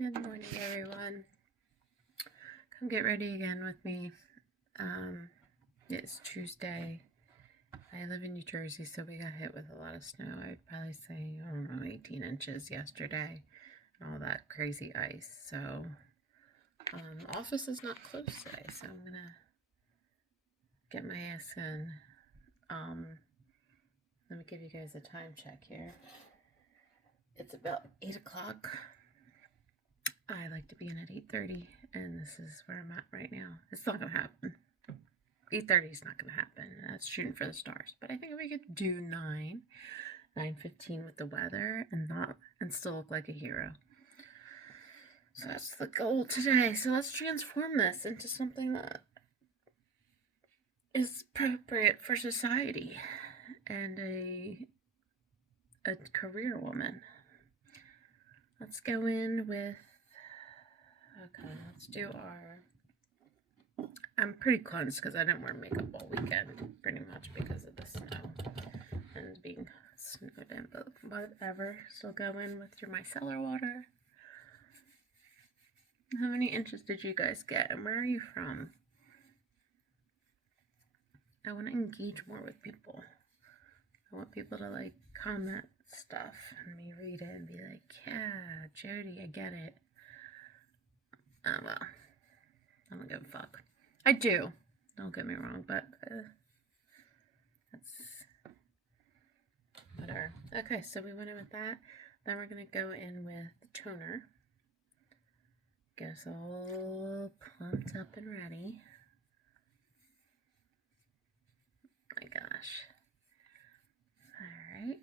Good morning, everyone. Come get ready again with me. It's Tuesday. I live in New Jersey, so we got hit with a lot of snow. I'd probably say, 18 inches yesterday and all that crazy ice. So, office is not closed today, so I'm gonna get my ass in. Let me give you guys a time check here. It's about 8 o'clock. I like to be in at 8:30, and this is where I'm at right now. It's not gonna happen. 8:30 is not gonna happen. That's shooting for the stars. But I think we could do 9:15 with the weather, and still look like a hero. So that's the goal today. So let's transform this into something that is appropriate for society and a career woman. Let's go in with. Okay, let's do our. I'm pretty cleansed because I didn't wear makeup all weekend, pretty much because of the snow and being snowed in, but whatever. Still go in with your micellar water. How many inches did you guys get, and where are you from? I want to engage more with people. I want people to comment stuff and me read it and be like, yeah, Jody, I get it. Oh well, I don't give a fuck. I do. Don't get me wrong, but that's whatever. Okay, so we went in with that. Then we're gonna go in with the toner. Get us all plumped up and ready. My gosh. Alright.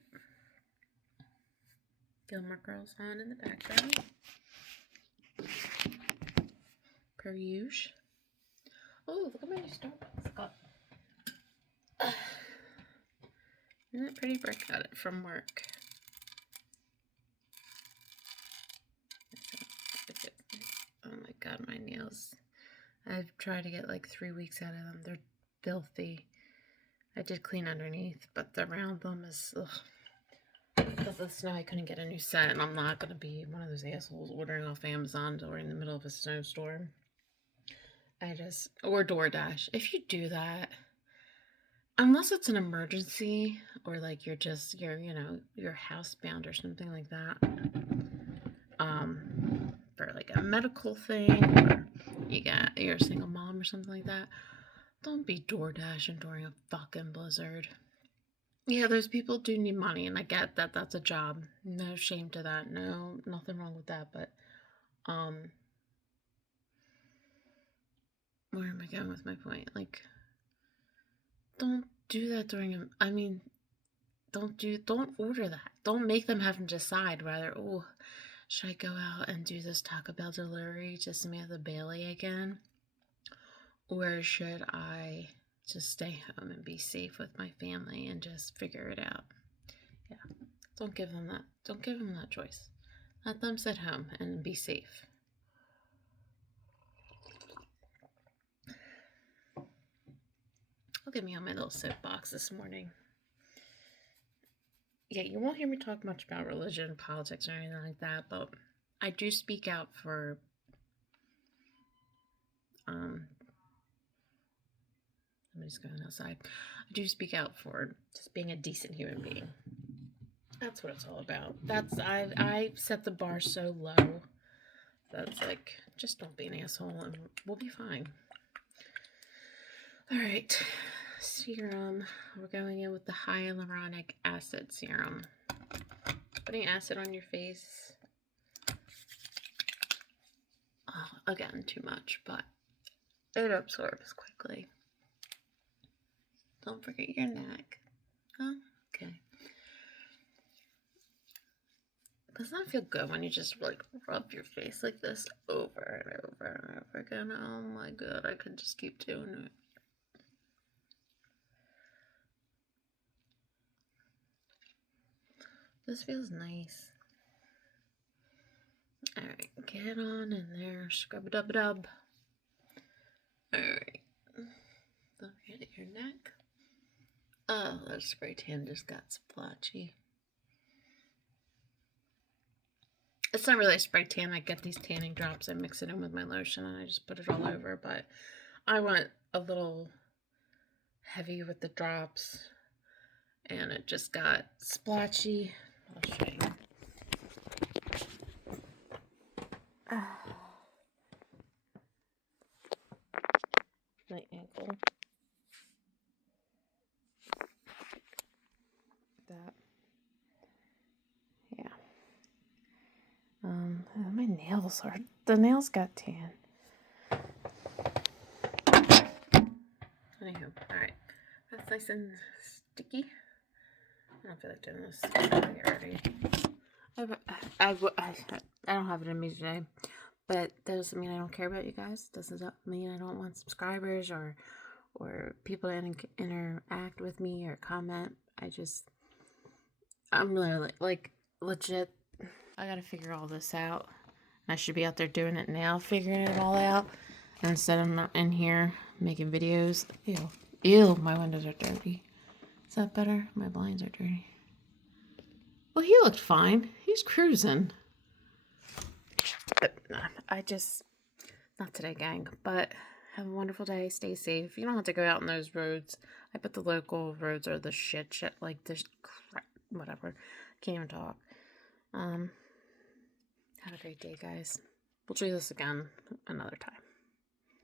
Gilmore Girls on in the background. Per usual. Oh, look at my new Starbucks cup. Isn't it pretty? Brick got it from work. Oh my god, my nails. I've tried to get like 3 weeks out of them. They're filthy. I did clean underneath, but around them is, ugh. Because of the snow, I couldn't get a new set, and I'm not going to be one of those assholes ordering off Amazon during the middle of a snowstorm. Or DoorDash. If you do that, unless it's an emergency, or like you're housebound or something like that, for like a medical thing, or you're a single mom or something like that, don't be DoorDashing during a fucking blizzard. Yeah, those people do need money, and I get that that's a job. No shame to that. No, nothing wrong with that. But, where am I going with my point? Like, don't do that don't order that. Don't make them have to decide whether, oh, should I go out and do this Taco Bell delivery to Samantha Bailey again? Or should I just stay home and be safe with my family and just figure it out? Yeah. Don't give them that. Don't give them that choice. Let them sit home and be safe. Look at me on my little soapbox this morning. Yeah, you won't hear me talk much about religion, politics, or anything like that, but I do speak out for somebody's going outside. I do speak out for just being a decent human being. That's what it's all about. I set the bar so low that's like, just don't be an asshole and we'll be fine. All right, serum. We're going in with the hyaluronic acid serum. Putting acid on your face. Oh, again, too much, but it absorbs quickly. Don't forget your neck. Oh, okay. Doesn't that feel good when you just rub your face like this over and over and over again? Oh my god, I could just keep doing it. This feels nice. Alright, get on in there. Scrub-a-dub-a-dub. Alright. Don't forget your neck. Oh, that spray tan just got splotchy. It's not really a spray tan. I get these tanning drops. I mix it in with my lotion and I just put it all over. But I went a little heavy with the drops. And it just got splotchy. I'll show you. My ankle. That. Yeah. My nails are, the nails got tan. Anywho, alright. That's nice and sticky. I don't feel like doing this already. I don't have it in me today. But that doesn't mean I don't care about you guys. Doesn't mean I don't want subscribers or people to interact with me or comment. I'm literally, like, legit, I gotta figure all this out. I should be out there doing it now, figuring it all out. And instead I'm not in here making videos. Ew. Ew, my windows are dirty. Is that better? My blinds are dirty. Well, he looked fine. He's cruising. But not today, gang. But have a wonderful day. Stay safe. You don't have to go out on those roads. I bet the local roads are the shit, like this crap, whatever. Can't even talk. Have a great day, guys. We'll do this again another time.